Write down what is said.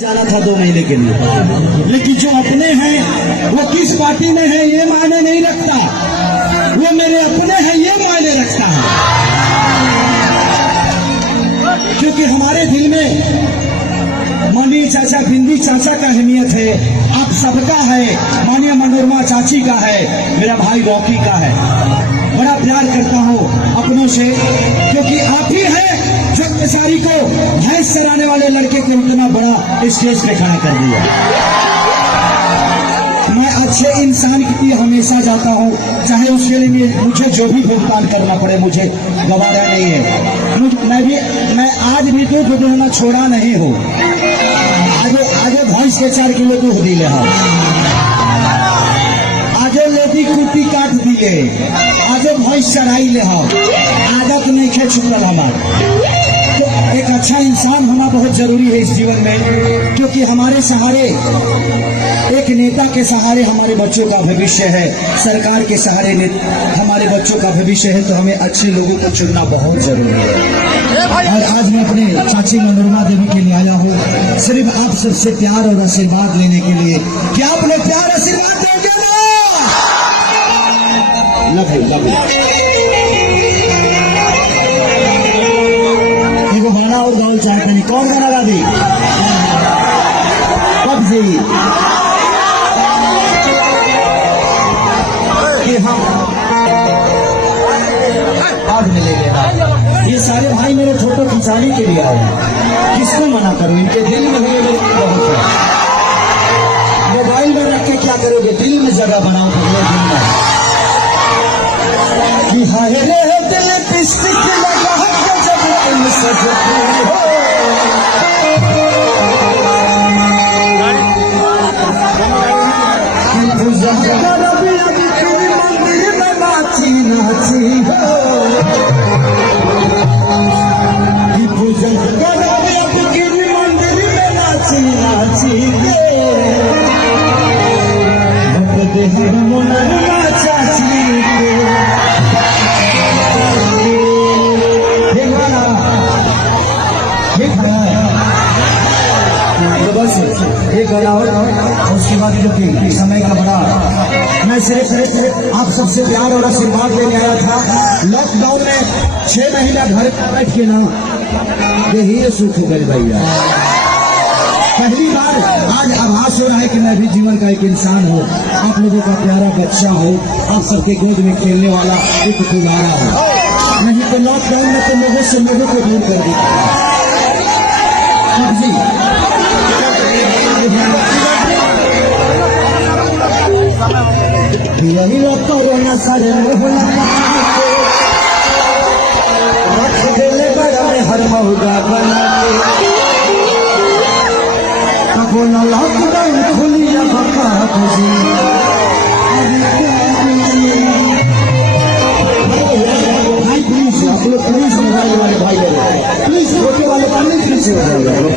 जाना था 2 महीने के लिए, लेकिन जो अपने हैं वो किस पार्टी में है ये मायने नहीं रखता, वो मेरे अपने हैं ये मायने रखता है। क्योंकि हमारे दिल में मनी चाचा बिंदी चाचा का अहमियत है, आप सबका है, माननीय मनोरमा चाची का है, मेरा भाई रॉकी का है। बड़ा प्यार करता हूँ अपनों से, क्योंकि आप ही है जो केसारी को भैंस चराने वाले लड़के को इतना बड़ा स्टेज पे खड़ा कर दिया। मैं अच्छे इंसान के लिए हमेशा जाता हूँ, चाहे उसके लिए मुझे जो भी भुगतान करना पड़े, मुझे गवारा नहीं है। मैं आज भी दूध दूहना छोड़ा नहीं हूँ। आगे भैंस के 4 किलो दूध दिले हम, आगे लेदी कुटी काट दिए, आगे भैंस चराई ले हम, आदत नहीं खे छुपल हमारे। तो एक अच्छा इंसान होना बहुत जरूरी है इस जीवन में, क्योंकि हमारे सहारे, एक नेता के सहारे हमारे बच्चों का भविष्य है, सरकार के सहारे हमारे बच्चों का भविष्य है। तो हमें अच्छे लोगों को चुनना बहुत जरूरी है। और आज मैं अपने चाची मनोरमा देवी के लिए आया हूँ, सिर्फ आप सबसे प्यार और आशीर्वाद लेने के लिए। क्या आप लोग प्यार आशीर्वाद देंगे ना? एगो गाना और गाँव चाहते नहीं, कौन गाना गा दी? कब जी हम आज मिलेंगे। ये सारे भाई मेरे फोटो खिंचाने के लिए आए, किसको मना करूं? इनके दिल में मेरे बहुत है। मोबाइल में रख के क्या करोगे? दिल में जगह बनाओ अगले दिन में कि हाय रे दिल पिस्टिक लगा के जब तुम सजती हो, उसके बाद जो कि समय का बड़ा, मैं सिर्फ आप सबसे प्यार और आशीर्वाद लेने आया था। लॉकडाउन में 6 महीना घर पर बैठ के ना यही सुख हो गए भैया। पहली बार आज आभास हो रहा है कि मैं भी जीवन का एक इंसान हूँ, आप लोगों का प्यारा बच्चा हूँ, आप सबके गोद में खेलने वाला एक गुजारा हूँ। नहीं तो लॉकडाउन में तो लोगों से लोगों को दूर कर दिया जी। यही लोग कोरोना सारे रख देले बड़ा में हर मौका बना के, कबो न लॉकडाउन खुली या बका खुशी। भाई प्लीज, आप लोग प्लीज मोबाइल वाले भाई प्लीज, छोटे वाले प्लीज पीछे हो जाइए।